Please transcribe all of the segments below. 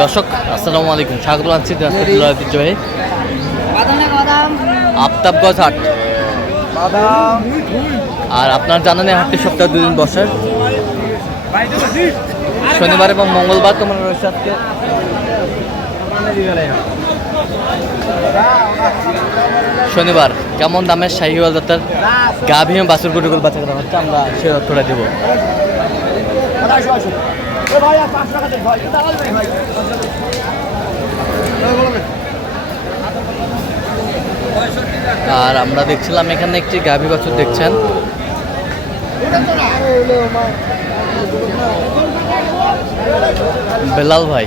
দর্শক আসসালামু আলাইকুম। স্বাগত আনছি ঐতিহ্যবাহী আফতাবগঞ্জ হাট। আর আপনার জানেন এই হাটটি সপ্তাহে দুদিন বসে। শনিবার এবং মঙ্গলবার তোমার রয়েছে আজকে? শনিবার কেমন দামের শাহিওয়াল গাভী এবং বাছুর গুটুগুল বাচ্চা করা হচ্ছে আমরা সে তথ্যটা দেবো। আর আমরা দেখছিলাম এখানে একটি গাভী বাছুর দেখছেন। বেলাল ভাই।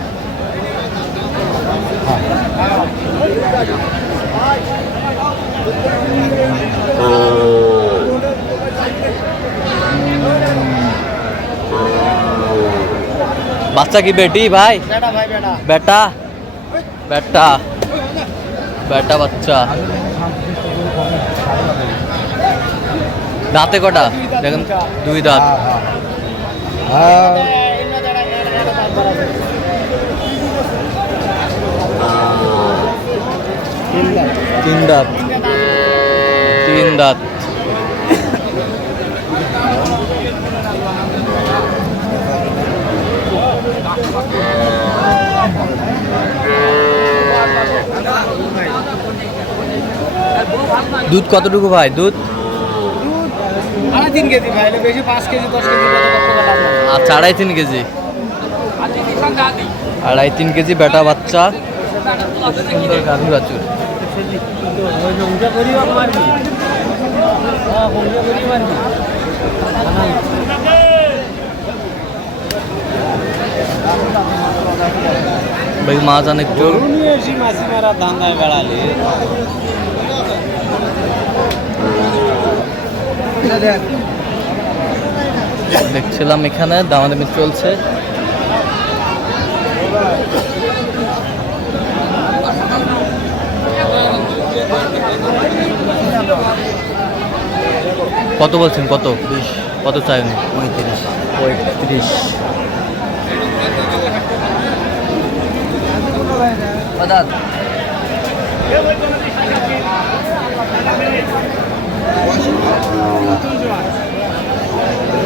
বাচ্চা কি বেটি ভাই? বেটা বেটা। বেটা বাচ্চা। দাঁতে কটা? দেখেন দুই দাঁত। তিন দাঁত। তিন দাঁত। দুধ কতটুকু ভাই? দুধ? আড়াই তিন কেজি ভাই বেশি পাঁচ কেজি দশ কেজি কত কত বলা যায় আচ্ছা আড়াই তিন কেজি। আড়াই তিন কেজি বেটা বাচ্চা সুন্দর গাভী বাছুর ভাই মা জান একটু। মাসি মারা ধান্দায় বেড়ালে। দেখছিলাম এখানে দামাদামি চলছে। কত বলছেন? কত? বিশ। কত চাই উনি পঁয়ত্রিশ। পঁয়ত্রিশ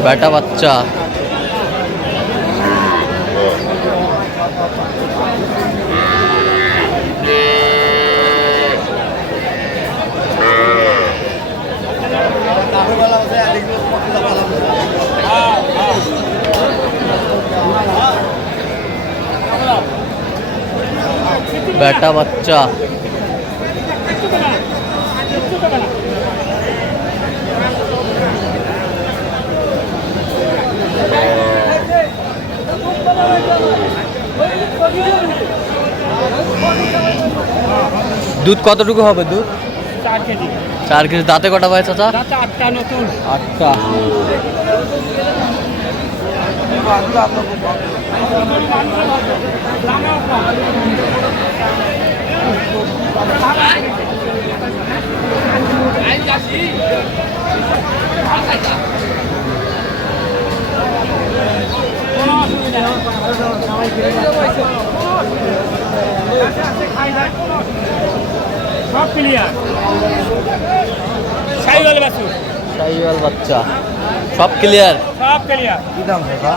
বেটা বাচ্চা। বেটা বাচ্চা। দুধ কতটুকু হবে দুধ? চার কেজি। চার কেজি। দাঁতে কটা ভাই চাচা? আটটা নতুন। আটটা। সব ক্লিয়ার সাইওয়াল বাসু শাহিওয়াল বাচ্চা। সব ক্লিয়ার সব ক্লিয়ার কি দাম কাকা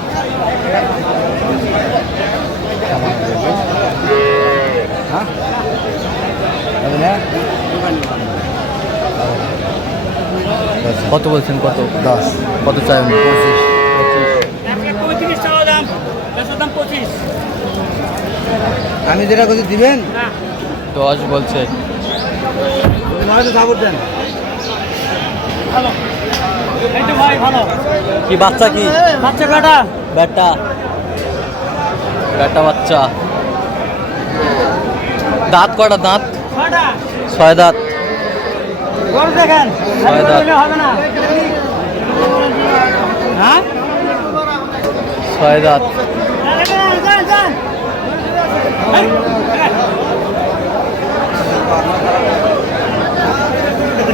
কত বলছেন কত? দশ। কত চাই পঁচিশ। পঁয়ত্রিশ টাকা দাম। দাম পঁচিশ। আমি যেটা করছি দিবেন? দশ বলছে। কি বাচ্চা কি? বাচ্চা কাটা বেটা বেটা বাচ্চা। দাঁত কটা দাঁত? ছয় দাঁত। দেখেন। ছয় দাঁত। হবে না। হ্যাঁ ছয় দাঁত যান, যান, যান। এই, এই।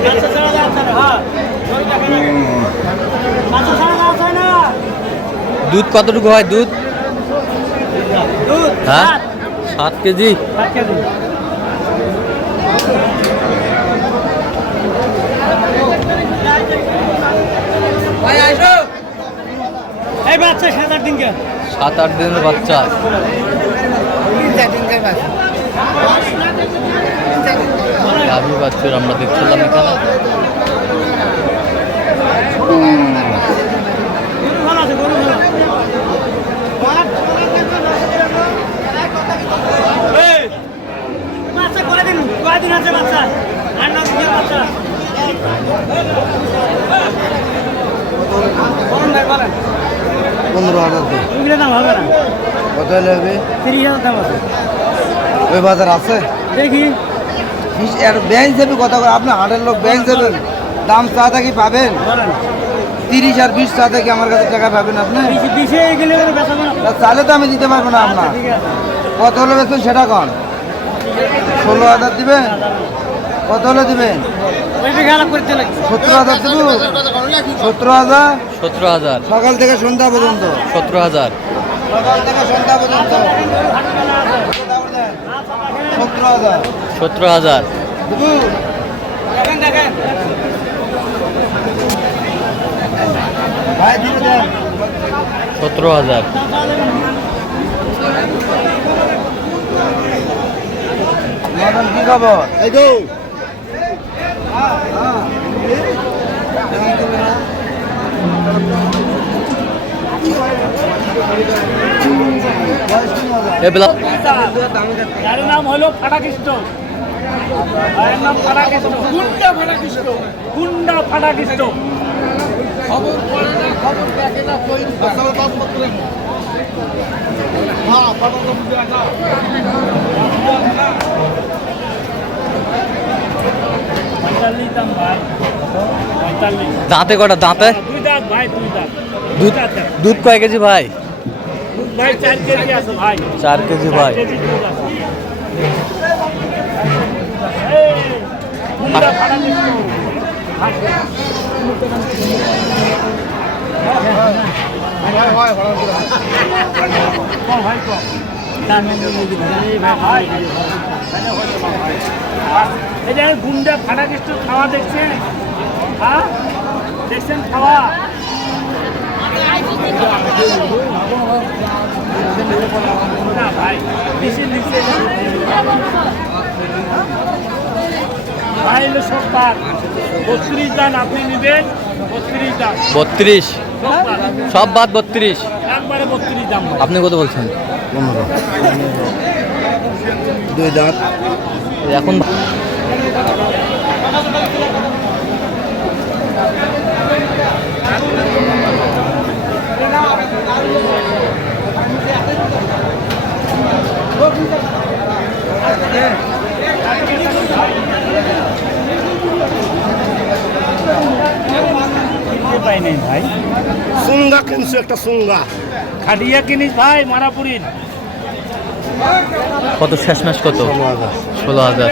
বাচ্চা ছাড়া যাচ্ছে না, হ্যাঁ। গরু দেখেন। বাচ্চা ছাড়া যাচ্ছে না। দুধ কতটুকু হয় দুধ? হ্যাঁ? সাত। কেজি? সাত এই বাচ্চা সাত আট দিন সাত আট দিনের বাচ্চা। গাভী বাচ্চার আমরা দেখছিলাম এখানে গরু ভালো আছে গরু ভালো এই, বাচ্চা করে দিন কয়দিন আছে বাচ্চা আট নয় দিনের বাচ্চা বলুন ভাই বলেন পনেরো হাজার দিন ওইগুলো দাম হবে না কত হলে হবে তিরিশ হাজার দাম আছে। ওই বাজার আছে? দেখি। আর ব্যাংক যাবে? কথা করে আপনি হাটের লোক ব্যাংক যাবেন? দাম চা থাকি পাবেন? তিরিশ আর বিশ চা থেকে আমার কাছে টাকা পাবেন আপনি? তা চালে তো আমি দিতে পারব না আপনার। কত হলে বেচবেন সেটা কন? ষোলো হাজার দিবেন? কত হলে দিবেন? সতেরো হাজার দেবো? সতেরো হাজার? সতেরো হাজার। সকাল থেকে সন্ধ্যা পর্যন্ত। সতেরো হাজার। সকাল থেকে সন্ধ্যা পর্যন্ত। সতেরো হাজার। সতেরো হাজার। সতেরো কি খবর? এই তো এ বেলা যার নাম হলো ফাটাকৃষ্ণ ভাইয়ের নাম ফাটাকৃষ্ণ গুন্ডা ফাটাকৃষ্ণ গুন্ডা ফাটাকৃষ্ণ পঁয়তাল্লিশ দাম ভাই পঁয়তাল্লিশ দাঁতে কটা দাঁতে? দুই দাঁত ভাই দুই দাঁত। দুধ দুধ কয় কেজি ভাই? চার কেজি আছে ভাই। যে গুন্ডা ফাটা কিছু খাওয়া দেখছেন? হ্যাঁ? দেখছেন খাওয়া? বত্রিশ সব। বাদ বত্রিশ। আপনি কত বলছেন? দুই দাঁত। এখন পাই নাই ভাই? সুঙ্গা কিনছো একটা সুঙ্গা। খাটিয়া কিনিস ভাই মারাপুরির। কত শেষ ম্যাচ কত? ষোলো হাজার।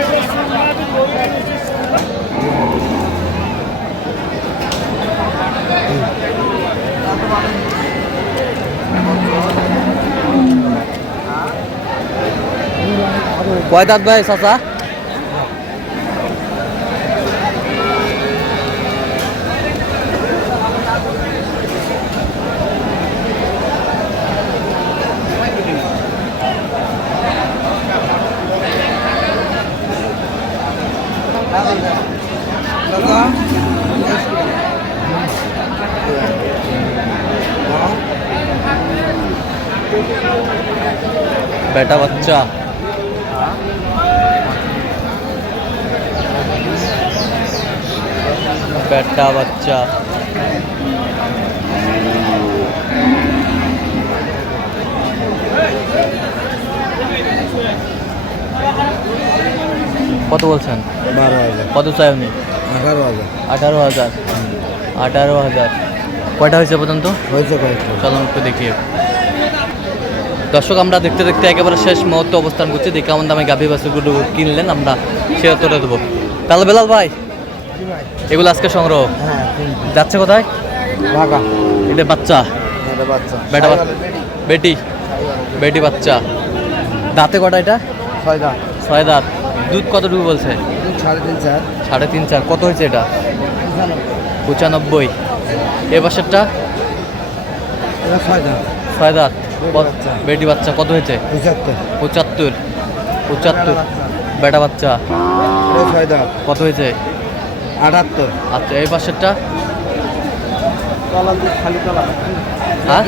কয় দাঁত ভাই চাচা? বেটা বেটা বাচ্চা। কত বলছেন? বারো হাজার। কত চাই উনি? এগারো হাজার। আঠারো হাজার। আঠারো হাজার। কয়টা হয়েছে পর্যন্ত? হয়েছে কয়েকটা। চলুন একটু দেখি। দর্শক আমরা দেখতে দেখতে একেবারে শেষ মুহূর্তে অবস্থান করছি। দেখে কেমন দামে গাভী বাছুরগুলো কিনলেন আমরা সে দেবো। তাহলে বেলাল ভাই এগুলো আজকে সংগ্রহ? হ্যাঁ যাচ্ছে কোথায়? ঢাকা। এটা বাচ্চা। বেটা বেটি। বেটি। বাচ্চা। দাঁতে কটা এটা? ছয় দাম ছয় দাঁত। দুধ কতটুকু বলছে? সাড়ে তিন চার। সাড়ে তিন চার। কত হয়েছে এটা? পঁচানব্বই। এ বছরটা ছয় দাঁত। বেটি বাচ্চা। কত হয়েছে? পঁচাত্তর। পঁচাত্তর। বেটা বাচ্চা। কত হয়েছে? আটাত্তর। আচ্ছা এই পাশেরটা? হ্যাঁ?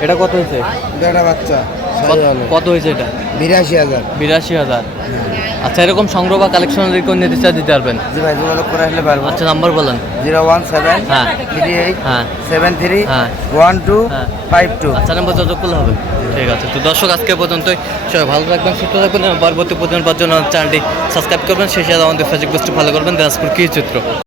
এটা কত হয়েছে? বেটা বাচ্চা। কত- কত হয়েছে এটা? বিরাশি হাজার। বিরাশি হাজার। আচ্ছা এরকম সংগ্রহ বা কালেকশনের কোন চাই দিতে পারবেন? জি ভাই যোগাযোগ করে আসলে পারব। আচ্ছা নাম্বার বলেন। জিরো ওয়ান সেভেন হ্যাঁ। থ্রি এইট হ্যাঁ। সেভেন থ্রি হ্যাঁ। ওয়ান টু হ্যাঁ। Five two. আচ্ছা নাম্বার করলে হবে। ঠিক আছে তো দর্শক আজকে পর্যন্তই। সবাই ভালো থাকবেন সুস্থ থাকবেন পরবর্তী পর্যন্ত চ্যানেলটি সাবস্ক্রাইব করবেন। সেই সাথে আমাদের ফেসবুক পেজটি ফলো করবেন দিনাজপুর কি চিত্র।